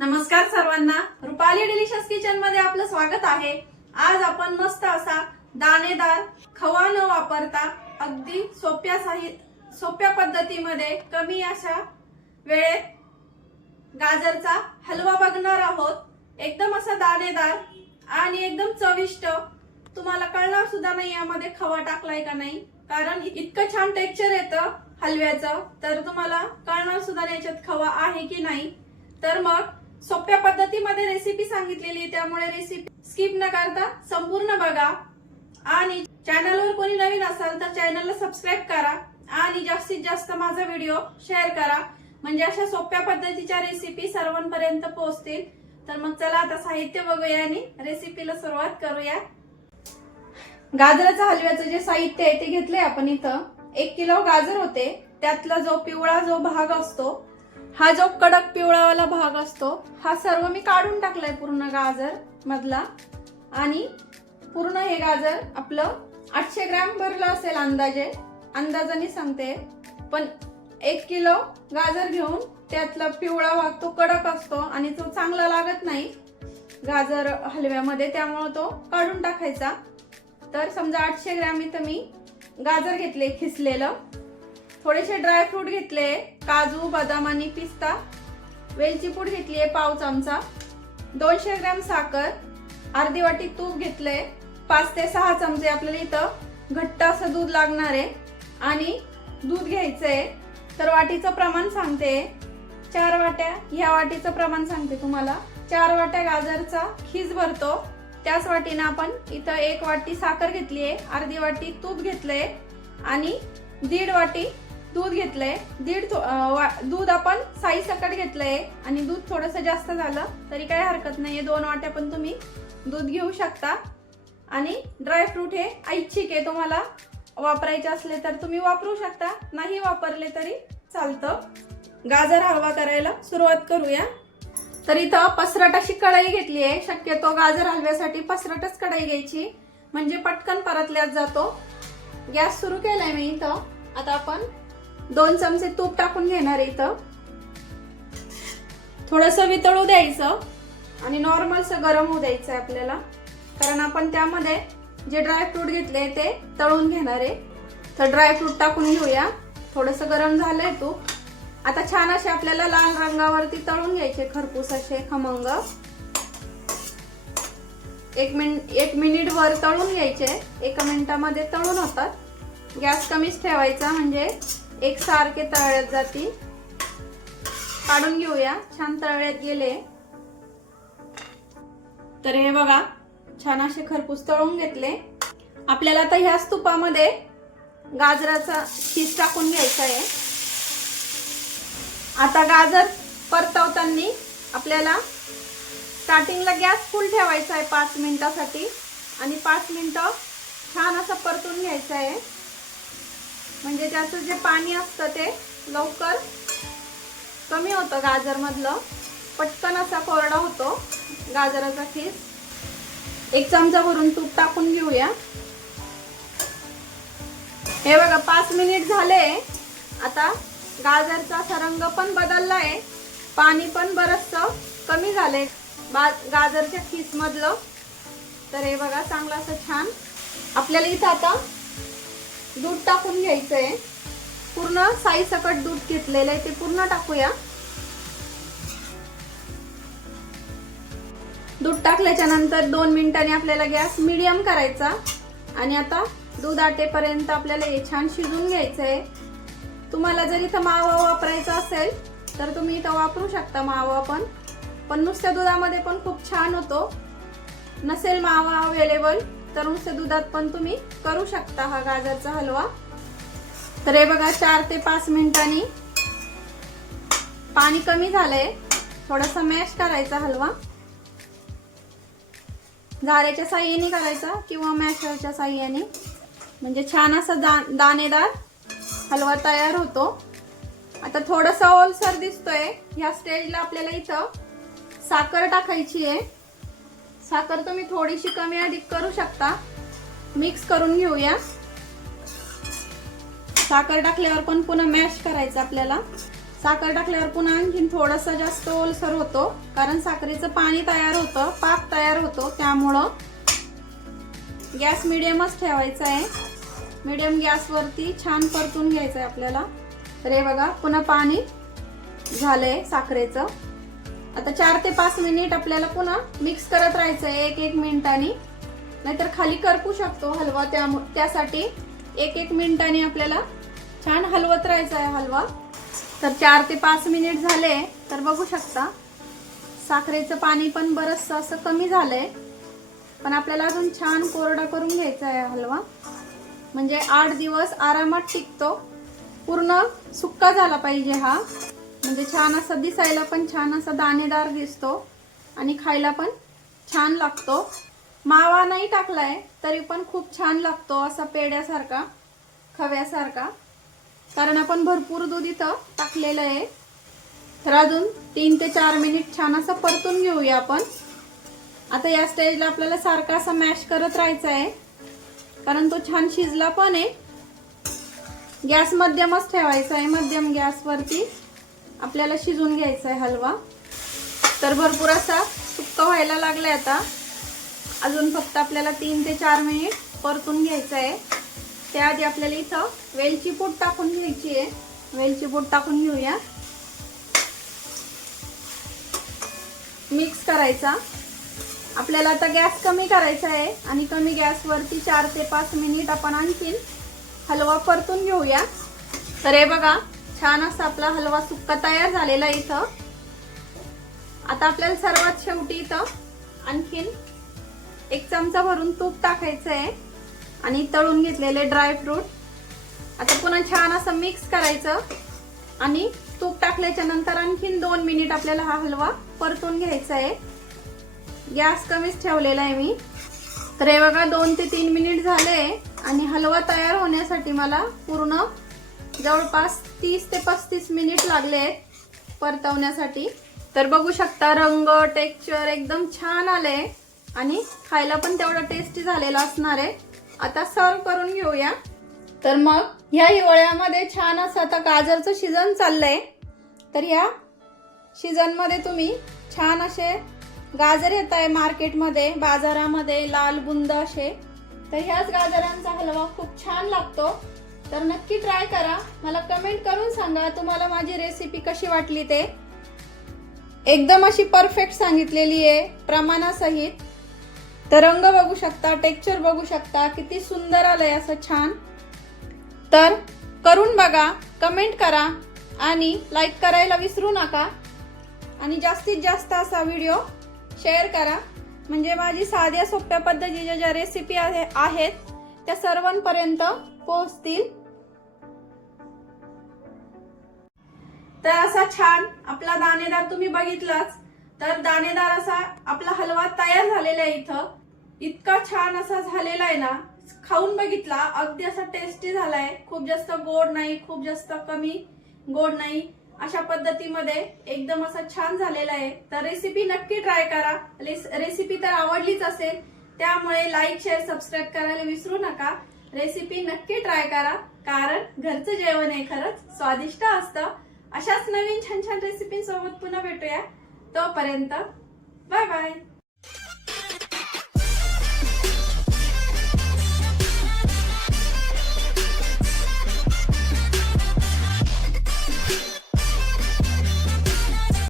नमस्कार सर्वांना, Rupali delicious kitchen मध्ये आपलं स्वागत आहे। आज आपण मस्त असा दाणेदार खवा न वापरता अगदी सोप्या पद्धतीमध्ये कमी अशा वेळेत गाजरचा हलवा बघणार आहोत। एकदम असा दाणेदार आणि एकदम चविष्ट। तुम्हाला कळणार सुद्धा नाही यामध्ये खवा टाकलाय का नाही, कारण इतकं छान टेक्स्चर येतं हलव्याचं, तर तुम्हाला कळणार सुद्धा नाही याच्यात खवा आहे की नाही। तर मग सोप्या पद्धतीमध्ये रेसिपी सांगितलेली, त्यामुळे रेसिपी स्किप न करता संपूर्ण बघा। आणि चॅनलवर कोणी नवीन असाल तर चॅनलला सबस्क्राइब करा आणि जास्तीत जास्त माझा व्हिडिओ शेअर करा, म्हणजे अशा सोप्या पद्धतीच्या रेसिपी सर्वांपर्यंत पोहोचतील। तर मग चला आता साहित्य बघूया आणि रेसिपीला सुरुवात करूया। गाजराच्या हलव्याचं जे साहित्य आहे ते घेतले आपण इथं। 1 किलो गाजर होते, त्यातला जो पिवळा जो भाग असतो, हा जो कडक पिवळावाला भाग असतो, हा सर्व मी काढून टाकलाय पूर्ण गाजर मधला। आणि पूर्ण हे गाजर आपलं 800 ग्रॅम भरलं असेल अंदाजाने सांगते, पण 1 किलो गाजर घेऊन त्यातला पिवळा भाग तो कडक असतो आणि तो चांगला लागत नाही गाजर हलव्यामध्ये, त्यामुळे तो काढून टाकायचा। तर समजा 800 ग्रॅम इथं मी गाजर घेतले खिसलेलं, थोडेसे ड्रायफ्रूट घेतले, काजू, बदाम आणि पिस्ता, वेलची पूड घेतलीये पाव चमचा, 200 ग्रॅम साखर, अर्धी वाटी तूप घेतले, 5 ते 6 चमचे आपल्याला इथं घट्ट असं दूध लागणार आहे। आणि दूध घ्यायचंय, तर वाटीचं प्रमाण सांगते, 4 वाट्या, ह्या वाटीचं प्रमाण सांगते तुम्हाला। 4 वाट्या गाजरचा खीस भरतो, त्याच वाटीने आपण इथं 1 वाटी साखर घेतलीये, अर्धी वाटी तूप घेतलंय आणि 1.5 वाटी दूध घेतलंय। दूध आपण साई सकट घेतलंय आणि दूध थोडस जास्त झालं तरी काही हरकत नाहीये, 2 वाट्या पण तुम्ही दूध घेऊ शकता। आणि ड्रायफ्रूट हे ऐच्छिक आहे, तुम्हाला वापरायचे असले तर तुम्ही वापरू शकता, नाही वापरले तरी चालतं। गाजर हलवा करायला सुरुवात करूया। तर इथं पसरट अशी कढई घेतली आहे, शक्यतो गाजर हलव्यासाठी पसरटच कढई घ्यायची, म्हणजे पटकन परतल्यात जातो। गॅस सुरू केलाय मी इथं। आता आपण 2 चमचे तूप टाकून घेणार आहे इथं, थोडस वितळू द्यायचं आणि नॉर्मलच गरम होऊ द्यायचं आहे आपल्याला, कारण आपण त्यामध्ये जे ड्रायफ्रूट घेतले ते तळून घेणार आहे। तर ड्रायफ्रूट टाकून घेऊया, थोडस गरम झालंय तूप। आता छान असे आपल्याला लाल रंगावरती तळून घ्यायचे, खरपूस असे खमंग। 1 मिनिट वर तळून घ्यायचे, 1 मिनिटामध्ये तळून होतात। गॅस कमीच ठेवायचा, म्हणजे एकसारखे तळल्यात जातील। काढून घेऊया, छान तळल्यात गेले। तर हे बघा, छान असे खरपूस तळून घेतले। आपल्याला आता ह्याच तुपामध्ये गाजराचा खीस टाकून घ्यायचा आहे। आता गाजर परतवताना आपल्याला स्टार्टिंगला गॅस फुल ठेवायचा आहे 5 मिनिटासाठी, आणि 5 मिनिटं छान असं परतून घ्यायचं आहे, म्हणजे त्याचं जे पाणी असतं ते लवकर कमी होतं गाजर मधलं, पटकन असा कोरडा होतो गाजराचा खीस। 1 चमचा भरून तूप टाकून घेऊया। हे बघा 5 मिनिट झाले। आता गाजरचा असा रंग पण बदललाय, पाणी पण बरचसं कमी झालंय गाजरच्या खीस मधलं। तर हे बघा चांगलं असं छान आपल्याला इथं आता दूध टाकून घ्यायचंय, पूर्ण साई सकट दूध घेतलेलं आहे ते पूर्ण टाकूया। दूध टाकल्याच्या नंतर 2 मिनिटांनी आपल्याला गॅस मीडियम करायचा, आणि आता दूध आटेपर्यंत आपल्याला हे छान शिजून घ्यायचंय। तुम्हाला जर इथं मावा वापरायचा असेल तर तुम्ही इथं वापरू शकता मावा, पण नुसत्या दुधामध्ये पण खूप छान होतो। नसेल मावा अवेलेबल तर नुसत्या दुधात पण तुम्ही करू शकता हा गाजरचा हलवा। तर हे बघा 4 ते 5 मिनिटांनी पाणी कमी झालंय, थोडासा मॅश करायचा हलवा, झाऱ्याच्या साहाय्याने करायचा किंवा मॅशरच्या साहाय्याने, म्हणजे छान असा दाणेदार हलवा तयार होतो। आता थोडासा ओलसर दिसतोय, ह्या स्टेजला आपल्याला इथं साखर टाकायची आहे। साखर तुम्ही थोडीशी कमी अधिक करू शकता। मिक्स करून घेऊया। साखर टाकल्यावर पण पुन्हा मॅश करायचं आपल्याला। साखर टाकल्यावर पुन्हा आणखीन थोडासा जास्त ओलसर होतो, कारण साखरेचं पाणी तयार होतं, पाक तयार होतो. त्यामुळं गॅस मिडियमच ठेवायचा आहे. मिडियम गॅसवरती छान परतून घ्यायचं आहे आपल्याला. तर हे बघा पुन्हा पाणी झालंय साखरेचं. आता 4 ते 5 मिनिट आपल्याला पुन्हा मिक्स करत राहायचं आहे 1-1 मिनिटांनी, नाहीतर खाली करपू शकतो हलवा. त्यासाठी 1-1 मिनिटांनी आपल्याला छान हलवत राहायचा आहे हलवा. तर 4 ते 5 मिनिट झाले. तर बघू शकता साखरेचं पाणी पण बरंचसं असं कमी झालंय, पण आपल्याला अजून छान कोरडा करून घ्यायचा आहे हलवा, म्हणजे 8 दिवस आरामात टिकतो. पूर्ण सुक्का झाला पाहिजे हा, म्हणजे छान असा दिसायला पण छान असा दाणेदार दिसतो आणि खायला पण छान लागतो. मावा नाही टाकलाय तरी पण खूप छान लागतो असा पेड्यासारखा, खव्यासारखा, कारण आपण भरपूर दूध इथं टाकलेलं आहे. तर अजून 3 ते 4 मिनिट छान असं परतून घेऊया आपण. आता या स्टेजला आपल्याला सारखा असा मॅश करत राहायचा आहे, कारण तो छान शिजला पण आहे. गॅस मध्यमच ठेवायचा आहे, मध्यम गॅसवरती आपल्याला शिजून घ्यायचा आहे हलवा. तर भरपूर असा सुक्का व्हायला लागलाय आता. अजून फक्त आपल्याला 3 ते 4 मिनिट परतून घ्यायचं आहे. त्याआधी आपल्याला इथं वेलची पूड टाकून घ्यायची आहे. वेलची पूड टाकून घेऊया. मिक्स करायचा. आपल्याला आता गॅस कमी करायचा आहे आणि कमी गॅसवरती 4 ते 5 मिनिट आपण आणखीन हलवा परतून घेऊया. तर हे बघा छान असा आपला हलवा सुक्का तयार झालेला आहे इथं. आता आपल्याला सर्वात शेवटी इथं आणखीन 1 चमचा भरून तूप टाकायचं आहे आणि तळून घेतलेले ड्रायफ्रूट. आता पुन्हा छान असं मिक्स करायचं आणि तूप टाकल्याच्या नंतर आणखीन 2 मिनिट आपल्याला हा हलवा परतून घ्यायचा आहे. गॅस कमीच ठेवलेला आहे मी. तर हे बघा 2 ते 3 मिनिट झाले आणि हलवा तयार होण्यासाठी मला पूर्ण जवळपास 30 ते 35 मिनिट लागले आहेत परतवण्यासाठी. तर बघू शकता रंग, टेक्स्चर एकदम छान आले आणि खायला पण तेवढा टेस्टी झालेला असणार आहे. आता सर्व करून घेऊया. तर मग ह्या हिवाळ्यामध्ये छान असं आता गाजरचं सीझन चाललंय. तर ह्या सीझन मध्ये तुम्ही छान असे गाजर येत आहे मार्केटमध्ये, बाजारामध्ये लाल बुंद असे. तर ह्याच गाजरांचा हलवा खूप छान लागतो. तर नक्की ट्राय करा. मला कमेंट करून सांगा तुम्हाला माझी रेसिपी कशी वाटली ते. एकदम अशी परफेक्ट सांगितलेली आहे प्रमाणासहित. तर रंग बघू शकता, टेक्स्चर बघू शकता, किती सुंदर आलंय असं छान. तर करून बघा, कमेंट करा आणि लाईक करायला विसरू नका. आणि जास्तीत जास्त असा व्हिडिओ शेअर करा, म्हणजे माझी साध्या सोप्या पद्धतीच्या ज्या रेसिपी आहेत त्या सर्वांपर्यंत पोहोचतील. तर असा छान आपला दाणेदार तुम्ही बघितलाच. तर दाणेदार असा आपला हलवा तयार झालेला आहे इथं. इतका छान असा झालेला आहे ना, खाऊन बघितला अगदी असा टेस्टी झालाय. खूप जास्त गोड नाही, खूप जास्त कमी गोड नाही, अशा पद्धतीमध्ये एकदम असा छान झालेला आहे. तर रेसिपी नक्की ट्राय करा. रेसिपी तर आवडलीच असेल, त्यामुळे लाईक, शेअर, सबस्क्राईब करायला विसरू नका. रेसिपी नक्की ट्राय करा, कारण घरचं जेवण आहे खरंच स्वादिष्ट असतं. अशाच नवीन छान छान रेसिपींसोबत पुन्हा भेटूया. तोपर्यंत बाय बाय.